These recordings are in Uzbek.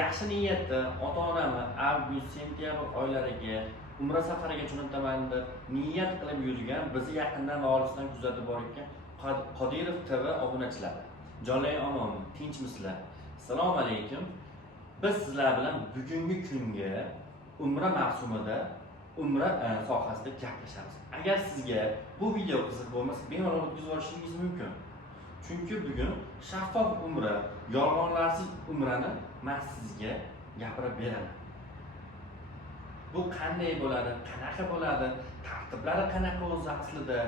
yaxshi niyatda ota-onamni avgust, sentyabr oylariga umra safariga jo'nataman deb niyat qilib yurgan, bizni yaqindan va olisdan kuzatib borayotgan Qodirov TV obunachilari. Jonlar omonmi? Tinchmisizlar? Assalomu alaykum. Biz sizlar bilan bugungi kunga umra mavsumida umra sohasida gaplashamiz. Agar sizga bu video qiziq bo'lmasa, bemalol o'tkazib olishingiz mumkin. Chunki bugun shaffof umra, yolg'onlarsiz umrani men sizga gapirib beraman. Bu qanday bo'ladi, qanaqa bo'ladi, tartiblari qanaqa o'zi aslida,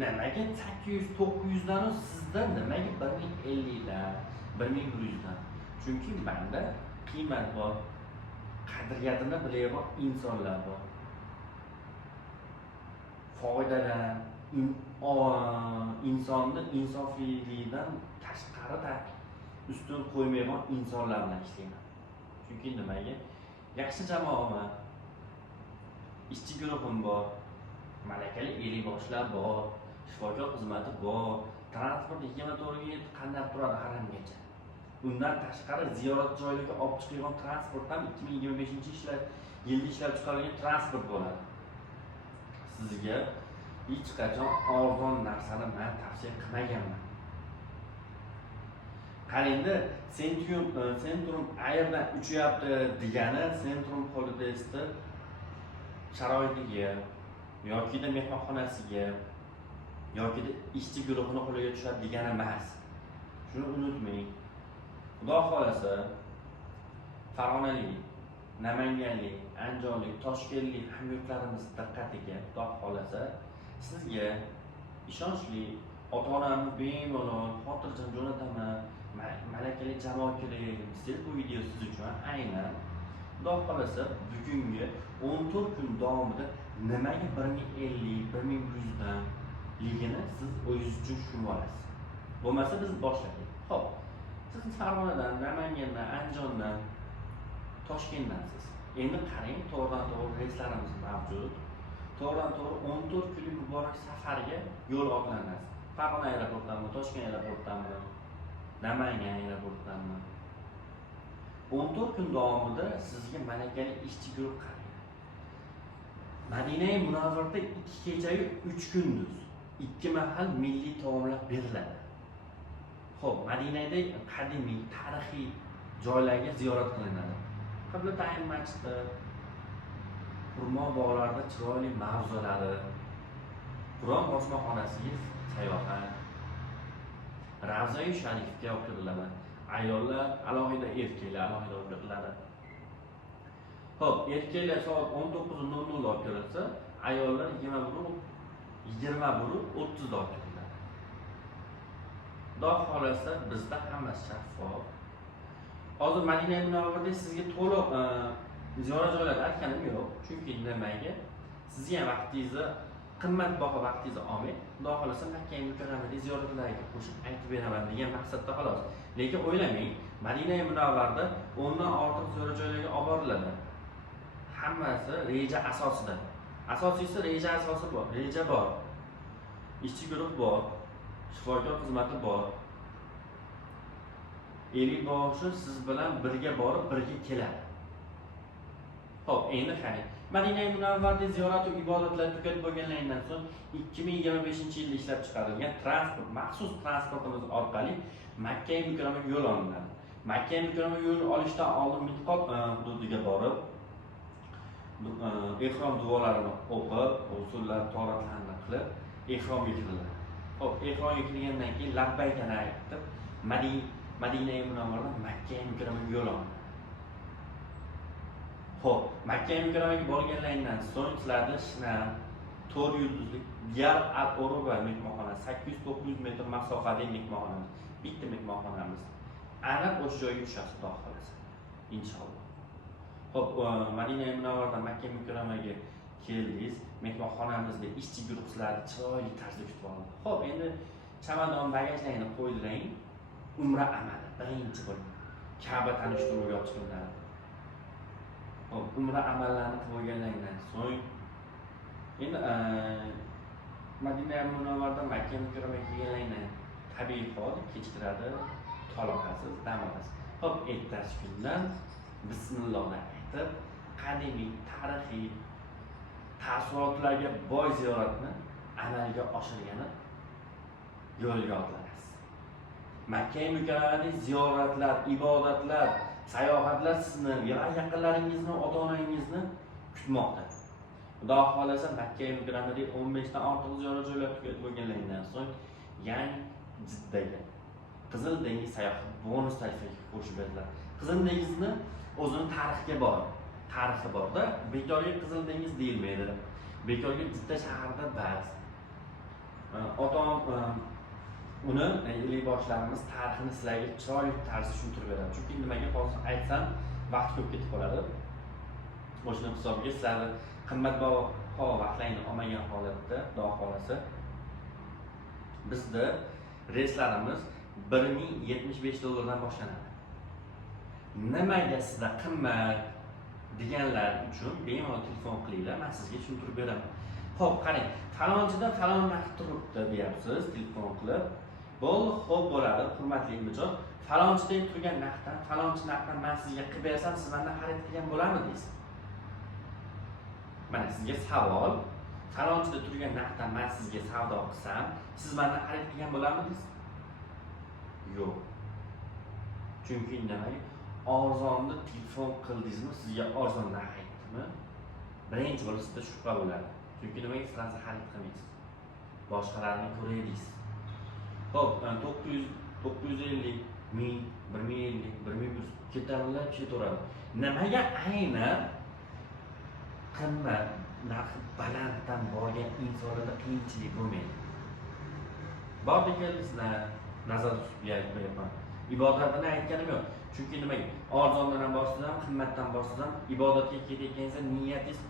nimaga 800-900 dan sizda nimaga 1050 dan, 1100 dan? Chunki menda qiymat bor, qadriyatini bilayotgan insonlar bor. Foydadan, insonni insoflilikdan tashqarida ustun qo'ymaydigan insonlar bilan ishlayman. Chunki nimaga? Yaxshi jamoaman, ishchi guruhim bor, malakali ellikboshlar bor, shifokor xizmati bor, transport 24/7 qanday turadi haramgacha. Undan tashqari ziyorat joylariga olib chiqilgan transport ham 2025-yilda ishlab chiqarilgan transport bo'ladi. Sizga hech qachon arzon narsani men tavsiya qilmaganman. Qarangda, Centrum Airdan uchyapti degani Centrum Holiday'sda sharoitiga yoki da mehmonxonasiga yoki da ishchi guruhini qo'liga tushadi degani emas. Shuni unutmang. Xudo xolasa Farg'onalik, Namanganlik, Andijonlik, Toshkentlik hamyurtlarimiz diqqatiga Xudo xolasa sizga ishonchli ota-onamni bemalol xotirjam jo'nataman, malakali jamoa kerak desangiz, bu video siz uchun aynan Xudo xolasa bugungi 14 kun davomida nimaga 1050-1100 dan ligini siz o'zingiz uchun tushunib olasiz. Bo'lmasa biz boshlaylik. Xo'p, siz Farg'onadan, Namangandan, Andijondan, Toshkentdansiz. Endi qarang, to'g'ridan-to'g'ri reyslarimiz mavjud. To'g'ridan-to'g'ri 14 kunlik muborak safarga yo'l otlanasiz. Farg'ona aeroportidanmi, Toshkent aeroportidanmi, Namangan aeroportidanmi. 14 kun davomida sizga malakali ishchi guruh qaraydi. Madina-i Munavvarada 2 kecha-yu 3 kunduz 2 mahal milliy taomlar beriladi. Xo'p, Madinada qadimiy, tarixiy joylarga ziyorat qilinadi. Qibla-tayin masjidi, xurmo bog'larida chiroyli mavzulari, Qur'on bosmaxonasiga sayohat, Ravza-i Sharifga o'qiriladi. Ayollar alohida, erkaklar alohida o'qiriladi. Xo'p, erkaklar soat 19:00 da o'qirilsa, ayollar 21:30 da o'qiriladi. Xudo xolasa bizda hammasi shaffof. Hozir Madina Munavvarada sizga to'liq ziyorat joylari aytganim yo'q. Chunki nimaga? Sizga ham vaqtingizni, qimmatbaho vaqtingizni olmang. Xudo xolasa Makka Mukarramada ziyoratlarga qo'shib aytib beraman degan maqsadda xolos. Lekin o'ylamang, Madina Munavvarada 10 dan ortiq ziyorat joylariga olib boriladi. Hammasi reja asosida. Asosiysi reja asosi bor, reja bor. Ishchi guruh bor, shifokor xizmati bor. Ellikboshi siz bilan birga borib, birga keladi. Xo'p, endi qarang. Madina Munavvarada ziyorat va ibodatlar tugatib bo'lgandan so'ng 2025-yilda ishlab chiqarilgan transport, maxsus transportimiz orqali Makka Mukarramaga yo'l olinadi. Makka Mukarramaga yo'l olishdan oldin miqot hududiga borib, ehrom duolarini o'qib, usullar, toratlarni qilib, ehromga kiriladi. Xo'p, ehromga kirgandan keyin labbaykani aytib, Madina Munavvardan Makka Mukarramaga yo'l oladi. Xo'p, Makka Mukarramaga borgandan so'ng sizlarda Shinam 4 yulduzli Diyar al-Uruba mehmonxonasi 800-900 metr masofadagi mehmonxonamiz, bitta mehmonxonamiz. Aniq o'sha joyga tushasiz, Xudo xolasa. Inshaalloh. Xo'p, Madina Munavvardan Makka Mukarramaga keldingiz, mehmonxonamizda ishchi guruhlarni chiroyli tarzda kutib oldi. Xo'p, endi chamadon bagajlarni qo'ydilang. Umra amali birinchi bo'lib Ka'ba tanishtiruviga olib chiqiladi. Xo'p, umra amallarini qilib bo'lgandan so'ng endi Madina Munavvardan Makka Mukarramaga kelganlarni tabiiy hol kechiktiradi, toliqasiz, dam olasiz. Hop, ertasi kundan bismillohni aytib, qadimiy, tarixiy taassurotlarga boy ziyoratni amalga oshirgani yo'lga otlanasiz. Makka-i Mukarramadagi ziyoratlar, ibodatlar, sayohatlar sizni va yaqinlaringizni, ota-onangizni kutmoqda. Xudo xolasa Makka-i Mukarramadagi 15 dan ortiq ziyorat joylari tugatib bo'lgandan so'ng, ya'ni Jiddaga Qizil dengiz sayohat bonus tarifiga qo'shib beriladi. Qizil dengizni o'zining tarixi borda, bekorga Qizil dengiz deyilmaydi. Bekorga Jidda shahrida bas. Uni ellikboshlarimiz tarixini sizlarga chiroyli tarzda tushuntirib beradi. Chunki nimaga hozir aytsam, vaqt ko'p ketib qoladi. O'shani hisobiga sizlarni qimmatbaho vaqtlarni olmagan holatda, Xudo xolasa, bizda reyslarimiz $1075 boshlanadi. Nimaga sizda qimmat deganlar uchun bemalol telefon qilinglar, men sizga tushuntirib beraman. Xo'p, qarang, falonchida falon narx turibdi deyapsiz, telefon qilib. Bo'ldi, xo'p bo'ladi, hurmatli mijoz. Falonchida turgan narxdan, falonchi narxdan men sizga qilib bersam, siz mendan xarid qilgan bo'larmi deysiz. Mana sizga savol, falonchida turgan narxdan men sizga savdo qilsam, siz mendan xarid qilgan bo'larmi deysiz? Yo'q. Chunki nimaga? Arzonni telefon qildingizmi, sizga arzon narx aytdimi? Birinchi bo'lib sizda shubha bo'ladi. Chunki nimaga sizlarni xarid qilmaysiz? Boshqalarni ko'raysiz. Xo'p, 950, 1000, 1050, 1100 ketaverib ketaveradi. Nimaga aynan qimmat narxi balanddan borgan insonlarda qiyinchilik bo'lmaydi? Borda keldingizlar, nazarda tutib beryapman. Ibodatini aytganim yo'q. Chunki nimaga? Arzondan ham borsiz ham, qimmatdan borsiz ham, ibodatga ketayotganingizda niyatingiz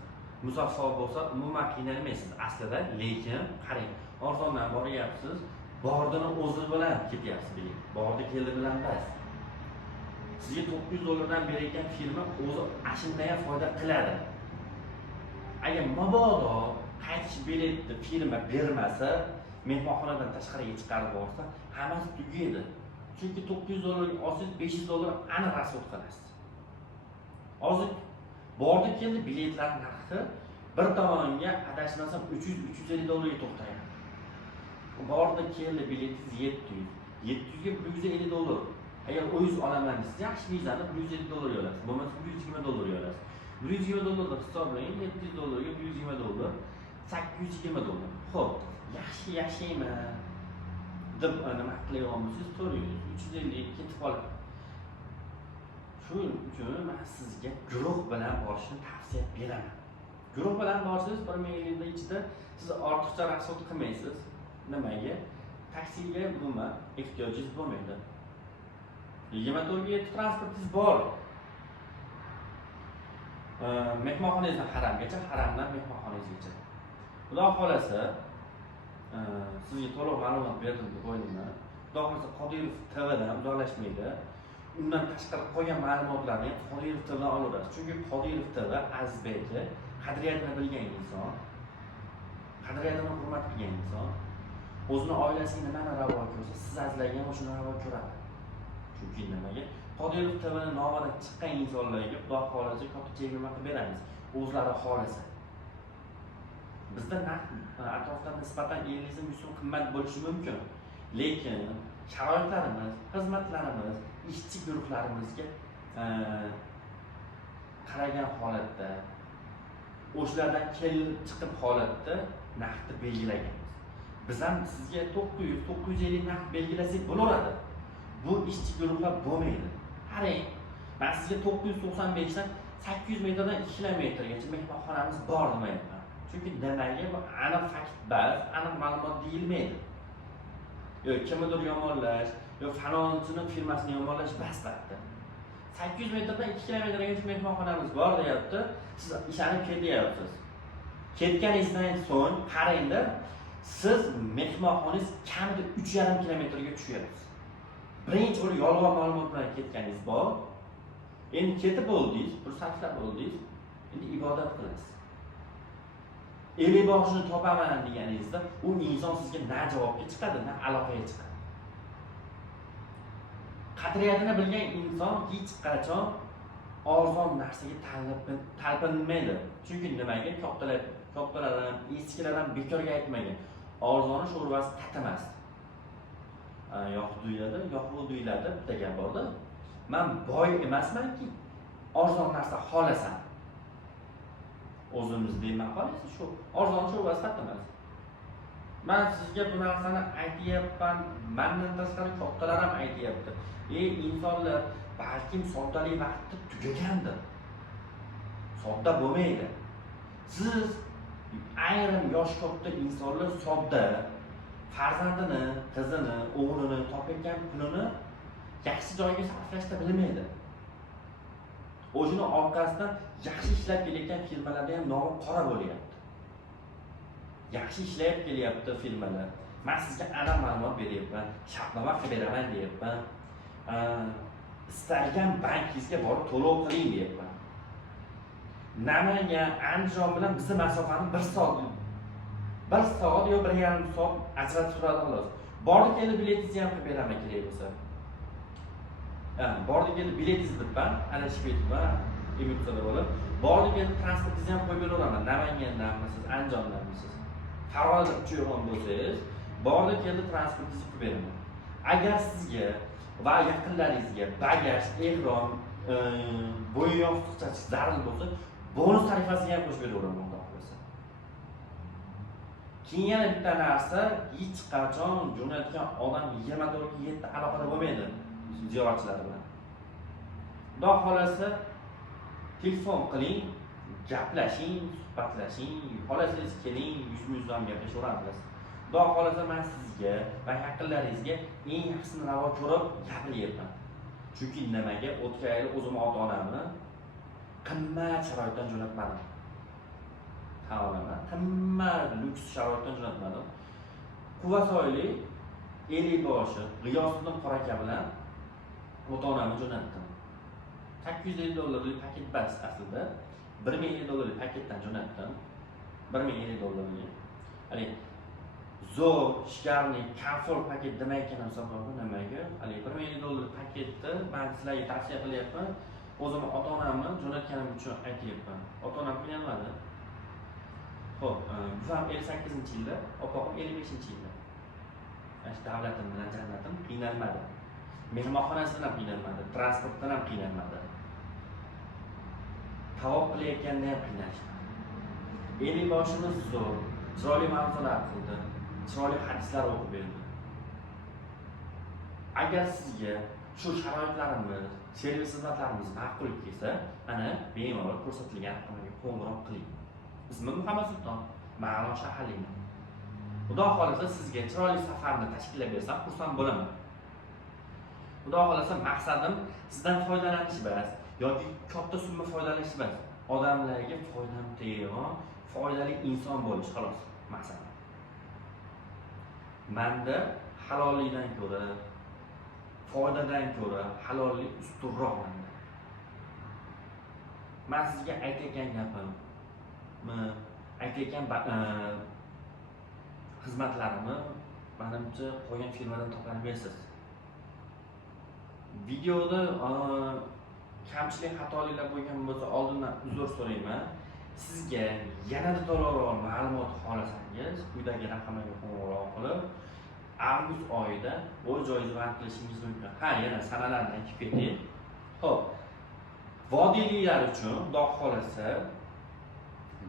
musaffo bo'lsa, umuman qiynalmaysiz aslida. Lekin qarang, arzondan boryapsiz, bordini o'zi bilan ketyapsiz deylik. Bordi keldi bilan emas. Sizga $900 dan berayotgan firma o'zi ashunday ham foyda qiladi. Agar mabodo qaytish biletni firma bermasa, mehmonxonadan tashqariga chiqarib borsa, hammasi tugaydi. Chunki $900 olsangiz $500 aniq rasxod qilasiz. Hozir bordi keldi biletlar narxi bir tomonga adashmasam $300-350 ga to'xtaydi. Bordi keldi biletingiz $700 ga $150. Agar o'zingiz olaman desangiz, yaxshi vizani $150 yo'lasiz. Bo'lmasa $120 yo'lasiz. $120 hisoblang, $700 ga $120, $820. Xo'p, yaxshi yashayman deb nima qilyapsiz? $400, $350 ketib qoladi. Shuning uchun men sizga guruh bilan borishni tavsiya beraman. Guruh bilan borsangiz 1 ming ichida siz ortiqcha rasxod qilmaysiz. Nimaga? Taksiga umuman ehtiyojingiz bo'lmaydi. 24 ga yetib transportingiz bor. Mehmonxonangizdan haramgacha, haramdan mehmonxonangizgacha. Xudo xolasa, sizga to'liq ma'lumot berdim deb o'ylayman. Xudo xolasa Qodirov TVdan uzoqlashmaydi. Undan tashqari qolgan ma'lumotlarni ham Qodirov TVdan olaverasiz. Chunki Qodirov TV Azizbekni qadriyatini bilgan inson, qadriyatini hurmat qilgan inson, o'zini oilasiga nimani ravo ko'rsa, siz azizlarga ham shuni ravo ko'radi. Chunki nimaga? Qodirov TVning nomidan chiqqan insonlarga Xudo xolasa katta chegirma qilib beramiz. O'zlari xolasa. Bizda atrofdan nisbatan 50 so'm qimmat bo'lishi mumkin. Lekin sharoitlarimiz, xizmatlarimiz, ishchi guruhlarimizga qaragan holatda, o'shalardan kelib chiqib holatda narxni belgilaganmiz. Biz ham sizga 900-950 narx belgilasak bo'laveradi. Bu ishchi guruhlar bo'lmaydi. Qarang, men sizga 995 dan 800 metrdan 2 kilometrgacha mehmonxonamiz bor demayapman. Chunki nimaga bu aniq fakt bas, aniq ma'lumot deyilmaydi. Yo'q, kimnidir yomonlash, yo'q falonchining firmasini yomonlash basbatda. 800 metrdan 2 kilometrgacha mehmonxonamiz bor deyapti. Siz ishonib ketyapsiz. Ketganingizdan so'ng qarangda, siz mehmonxonangiz kamida 3,5 kilometrga tushyapsiz. Birinchi bo'lib yolg'on ma'lumot bilan ketganingiz bor. Endi ketib bo'ldingiz, bir saflab bo'ldingiz. Endi ibodat qilasiz. Eli boshini topaman deganingizda, u inson sizga na javobga chiqadi, na aloqaga chiqadi. qadriyatini bilgan inson hech qachon arzon narsaga talpinmaydi. Chunki nimaga? Kattalar ham, eskilar ham bekorga aytmagan. Arzoni sho'rvasi tatimas. Yo'q duyuladi, bitta gap borda. Men boy emasmanki, arzon narsa xohlasam. O'zimizda maqolasi shu. Arzon sho'rvasi tatimas. Men sizga bu narsani aytyapman, mendan tashqari kattalar ham aytyapti. İnsanlar balkim soddalik vaqti tugagandir. Sodda bo'lmaydi. Siz ayrim yosh katta insonlar sodda farzandini, qizini, o'g'lini topayotgan pulini yaxshi joyga sarflashda bilmaydi. O'zini orqasidan yaxshi ishlab kelayotgan firmalarda ham nomi qora bo'lyapti. Yaxshi ishlayib kelyapti firmalar. Men sizga aniq ma'lumot beryapman, shartnoma qilib beraman deyapman. Istalgan bankingizga borib to'lov qiling deyapman. Namangan, Andijon bilan bizning masofani 1 soat yo 1,5 soat ajratib turadi xolos. Bordi keldi biletingizni ham qilib beraman kerak bo'lsa. Bordi keldi biletingizni bilib, adashib ketibman, emotsiyada bo'lib. Bordi keldi transportingizni ham qo'yib beraman. Namangandanmisiz, Andijondanmisiz? Farg'onada uchiyo'g'on bo'lsangiz, bordi keldi transportingizni qilib beraman. Agar sizga va yaqinlaringizga bagaj, ehrom, bo'yin yostiqchasi zarur bo'lsa, bonus tarifasiga ham qo'shib beraveraman xudo xohlasa. Keyin yana bitta narsa, hech qachon jo'natgan odam 24/7 aloqada bo'lmaydi ziyoratchilar bilan. Xudo xohlasa telefon qiling, gaplashing, suhbatlashing, xohlasangiz keling, yuzma-yuzdan gaplashaveramiz. Xudo xohlasa men sizga va yaqinlaringizga eng yaxshisini ravo ko'rib gapiryapman. Chunki nimaga? O'tgan yil o'zim ota-onamni qimmat sharoitdan jo'natmadim. Qimmat lyuks sharoitdan jo'natmadim. Quvasoyli, Eliboshi, G'iyosiddin Qoraka bilan ota-onamni jo'natdim. $850 paket bas aslida. $1050 paketdan jo'natdim. $1050. Hali zo'r, shkarniy, komfort paket demaykan sababi nimaga? Hali $1050 paketni men sizlarga tavsiya qilyapman. O'zim ota-onamni jo'natganim uchun aytyapman. Ota-onam qiynalmadi. Xo'p, buvim 58-yilda, opam 55-yilda. Mana davlatim bilan jannatim qiynalmadi. Mehmonxonasidan ham qiynalmadi, transportdan ham qiynalmadi. Tavob qilayotganda ham qiynalishmadi. Eliboshimiz zo'r, chiroyli ma'ruzalar qildi, chiroyli hadislar o'qib berdi. Agar sizga shu sharoitlarimiz, servis xizmatlarimiz ma'qul kelsa, mana bemalol ko'rsatilgan raqamga qo'ng'iroq qiling. Ismim Muhammad Sulton, Ma'lon shaharliman. Xudo xolasa sizga chiroyli safarni tashkillab bersam, xursand bo'laman. Xudo xolasa maqsadim sizdan foydalanish emas yoki katta summa foydalanish emas. Odamlarga foydam tegadigan, foydali inson bo'lish xolos maqsadim. Menda halollikdan ko'ra, foydadan ko'ra halollik ustunroq menda. Men sizga aytayotgan gapim, aytayotgan xizmatlarimni menimcha qo'ygan firmadan topolmaysiz. Videoda kamchilik xatoliklar bo'lgan bo'lsa oldindan uzr so'rayman. Sizga yanada to'liqroq ma'lumot xohlasangiz, quyidagi raqamga qo'ng'iroq qilib, avgust oyida o'z joyingizni vaqt qilishingiz mumkin. Yana sanalarni aytib ketay. Xo'p. Vodiyliklar uchun xudo xolasa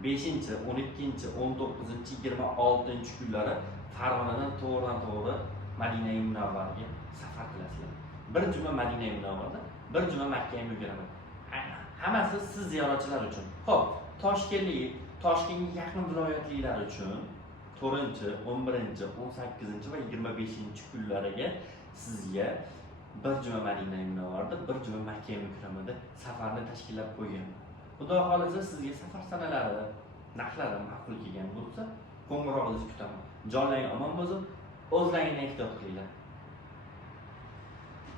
5-chi, 12-chi, 19-chi, 26-chi kunlari Farg'onadan to'g'ridan-to'g'ri Madina-i Munavvarga safar qilasizlar. Bir juma Madina-i Munavvarda, bir juma Makka-i Mukarramada. Hammasi siz ziyoratchilar uchun. Xo'p, Toshkentlik, Toshkentga yaqin viloyatliklar uchun 4-chi, 11-chi, 18-chi va 25-chi kunlariga sizga bir juma Madina-i Munavvarda, bir juma Makka-i Mukarramada safarni tashkillab qo'yganman. Xudo xolasa sizga safar sanalari, narxlari ma'qul kelgan bo'lsa, qo'ng'iroqingizni kutaman. Jonlaring omon bo'lsin, o'zlaringni ehtiyot qilinglar.